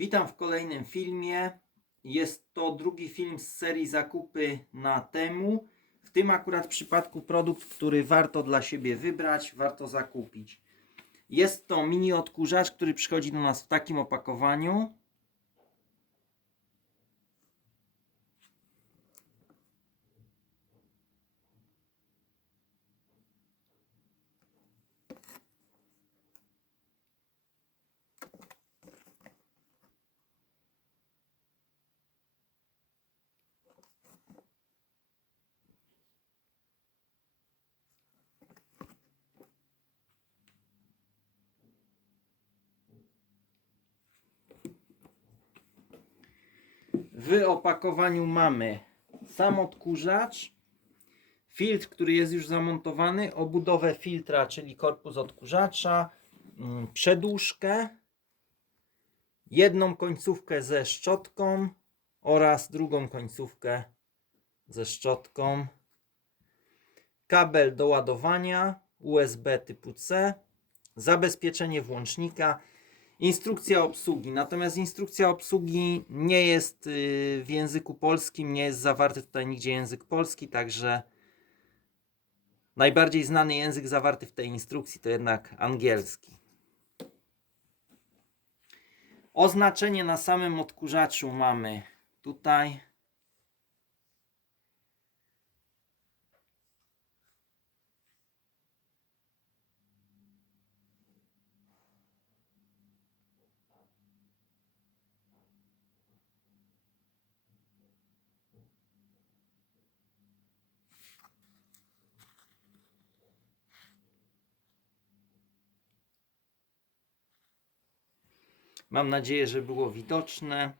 Witam w kolejnym filmie. Jest to drugi film z serii zakupy na temu. W tym akurat przypadku produkt, który warto dla siebie wybrać, warto zakupić. Jest to mini odkurzacz, który przychodzi do nas w takim opakowaniu. W opakowaniu mamy sam odkurzacz, filtr, który jest już zamontowany, obudowę filtra, czyli korpus odkurzacza, mm, przedłużkę, jedną końcówkę ze szczotką oraz drugą końcówkę ze szczotką, kabel do ładowania USB typu C, zabezpieczenie włącznika, Instrukcja obsługi. Natomiast instrukcja obsługi nie jest y, w języku polskim, nie jest zawarty tutaj nigdzie język polski, także najbardziej znany język zawarty w tej instrukcji to jednak angielski. Oznaczenie na samym odkurzaczu mamy tutaj. Mam nadzieję, że było widoczne.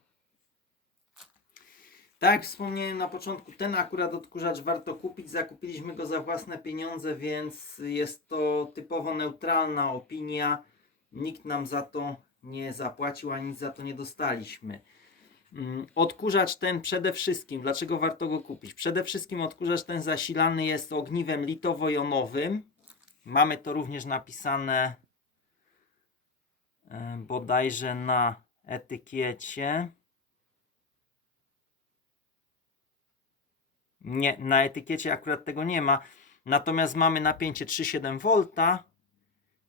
Tak jak wspomniałem na początku, ten akurat odkurzacz warto kupić. Zakupiliśmy go za własne pieniądze, więc jest to typowo neutralna opinia. Nikt nam za to nie zapłacił, ani nic za to nie dostaliśmy. Mm, Odkurzacz ten przede wszystkim, dlaczego warto go kupić? Przede wszystkim odkurzacz ten zasilany jest ogniwem litowo-jonowym. Mamy to również napisane bodajże na etykiecie. Nie, na etykiecie akurat tego nie ma. Natomiast mamy napięcie 3,7 V,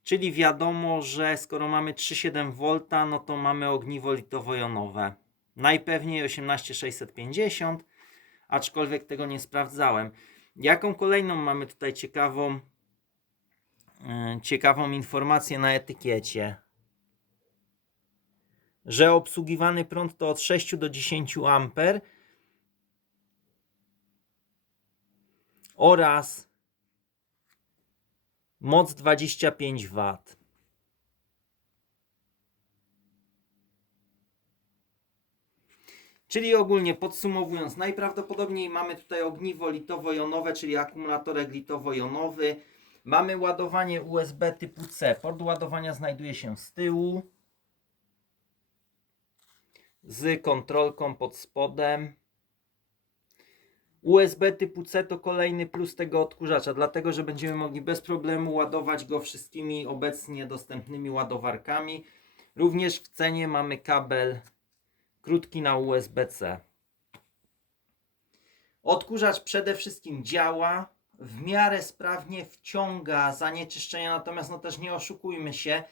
czyli wiadomo, że skoro mamy 3,7 V, no to mamy ogniwo litowo-jonowe. Najpewniej 18650, aczkolwiek tego nie sprawdzałem. Jaką kolejną mamy tutaj ciekawą, e, ciekawą informację na etykiecie? Że obsługiwany prąd to od 6 do 10 A oraz moc 25 W. Czyli ogólnie podsumowując, najprawdopodobniej mamy tutaj ogniwo litowo-jonowe, czyli akumulatorek litowo-jonowy. Mamy ładowanie USB typu C. Port ładowania znajduje się z tyłu. Z kontrolką pod spodem. USB typu C to kolejny plus tego odkurzacza, dlatego że będziemy mogli bez problemu ładować go wszystkimi obecnie dostępnymi ładowarkami. Również w cenie mamy kabel krótki na USB-C. Odkurzacz przede wszystkim działa, w miarę sprawnie wciąga zanieczyszczenia, natomiast no też nie oszukujmy się,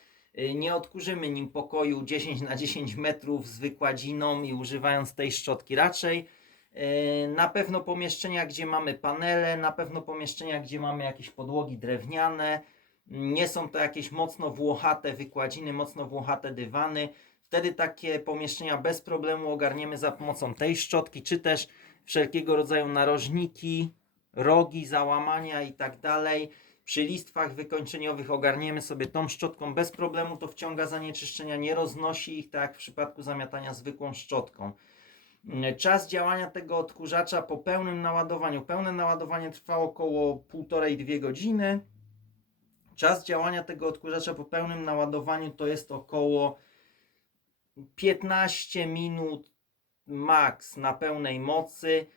nie odkurzymy nim pokoju 10 na 10 metrów z wykładziną i używając tej szczotki. Raczej y, na pewno pomieszczenia, gdzie mamy panele, na pewno pomieszczenia, gdzie mamy jakieś podłogi drewniane, nie są to jakieś mocno włochate wykładziny, mocno włochate dywany. Wtedy takie pomieszczenia bez problemu ogarniemy za pomocą tej szczotki, czy też wszelkiego rodzaju narożniki, rogi, załamania i tak dalej. Przy listwach wykończeniowych ogarniemy sobie tą szczotką bez problemu, to wciąga zanieczyszczenia, nie roznosi ich tak jak w przypadku zamiatania zwykłą szczotką. Czas działania tego odkurzacza po pełnym naładowaniu. Pełne naładowanie trwa około 1,5-2 godziny. Czas działania tego odkurzacza po pełnym naładowaniu to jest około 15 minut max na pełnej mocy.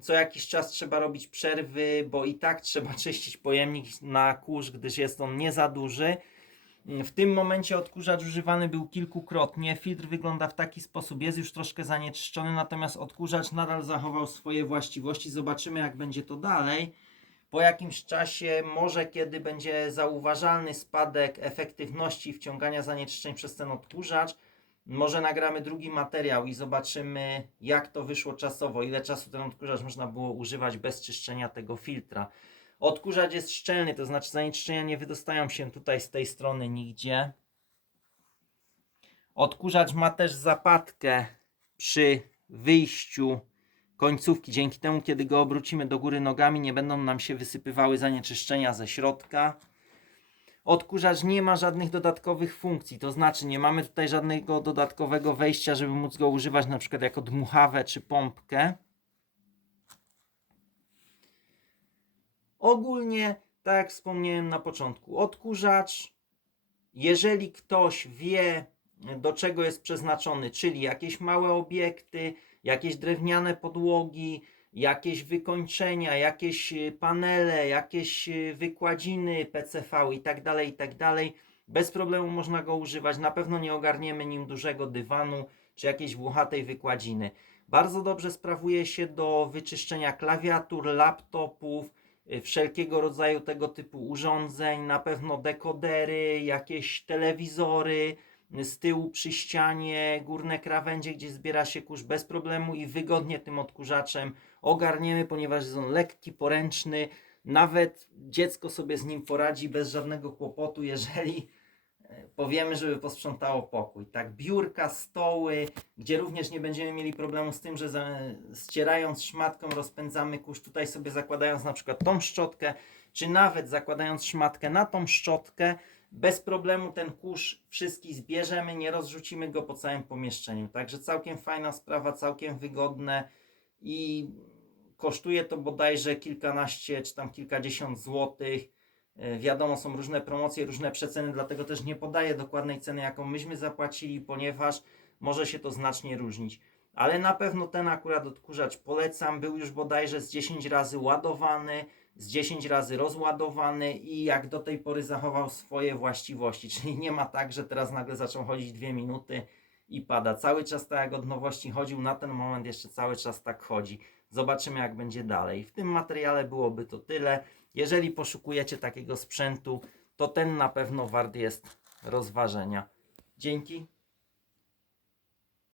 Co jakiś czas trzeba robić przerwy, bo i tak trzeba czyścić pojemnik na kurz, gdyż jest on nie za duży. W tym momencie odkurzacz używany był kilkukrotnie. Filtr wygląda w taki sposób, jest już troszkę zanieczyszczony, natomiast odkurzacz nadal zachował swoje właściwości. Zobaczymy, jak będzie to dalej. Po jakimś czasie, może kiedy będzie zauważalny spadek efektywności wciągania zanieczyszczeń przez ten odkurzacz, może nagramy drugi materiał i zobaczymy, jak to wyszło czasowo, ile czasu ten odkurzacz można było używać bez czyszczenia tego filtra. Odkurzacz jest szczelny, to znaczy zanieczyszczenia nie wydostają się tutaj z tej strony nigdzie. Odkurzacz ma też zapadkę przy wyjściu końcówki. Dzięki temu, kiedy go obrócimy do góry nogami, nie będą nam się wysypywały zanieczyszczenia ze środka. Odkurzacz nie ma żadnych dodatkowych funkcji, to znaczy nie mamy tutaj żadnego dodatkowego wejścia, żeby móc go używać na przykład jako dmuchawę czy pompkę. Ogólnie, tak jak wspomniałem na początku, odkurzacz, jeżeli ktoś wie, do czego jest przeznaczony, czyli jakieś małe obiekty, jakieś drewniane podłogi, jakieś wykończenia, jakieś y, panele, jakieś y, wykładziny PCV i tak dalej, i tak dalej, bez problemu można go używać. Na pewno nie ogarniemy nim dużego dywanu czy jakiejś włochatej wykładziny. Bardzo dobrze sprawuje się do wyczyszczenia klawiatur, laptopów, y, wszelkiego rodzaju tego typu urządzeń, na pewno dekodery, jakieś telewizory, z tyłu przy ścianie, górne krawędzie, gdzie zbiera się kurz bez problemu i wygodnie tym odkurzaczem ogarniemy, ponieważ jest on lekki, poręczny. Nawet dziecko sobie z nim poradzi bez żadnego kłopotu, jeżeli e, powiemy, żeby posprzątało pokój. Tak, biurka, stoły, gdzie również nie będziemy mieli problemu z tym, że za, ścierając szmatką rozpędzamy kurz, tutaj sobie zakładając na przykład tą szczotkę, czy nawet zakładając szmatkę na tą szczotkę, bez problemu ten kurz wszystki zbierzemy, nie rozrzucimy go po całym pomieszczeniu. Także całkiem fajna sprawa, całkiem wygodne i kosztuje to bodajże kilkanaście czy tam kilkadziesiąt złotych. E, Wiadomo, są różne promocje, różne przeceny, dlatego też nie podaję dokładnej ceny, jaką myśmy zapłacili, ponieważ może się to znacznie różnić. Ale na pewno ten akurat odkurzacz polecam. Był już bodajże z 10 razy ładowany, z 10 razy rozładowany i jak do tej pory zachował swoje właściwości. Czyli nie ma tak, że teraz nagle zaczął chodzić 2 minuty i pada. Cały czas tak jak od nowości chodził, na ten moment jeszcze cały czas tak chodzi. Zobaczymy jak będzie dalej. W tym materiale byłoby to tyle. Jeżeli poszukujecie takiego sprzętu, to ten na pewno wart jest rozważenia. Dzięki.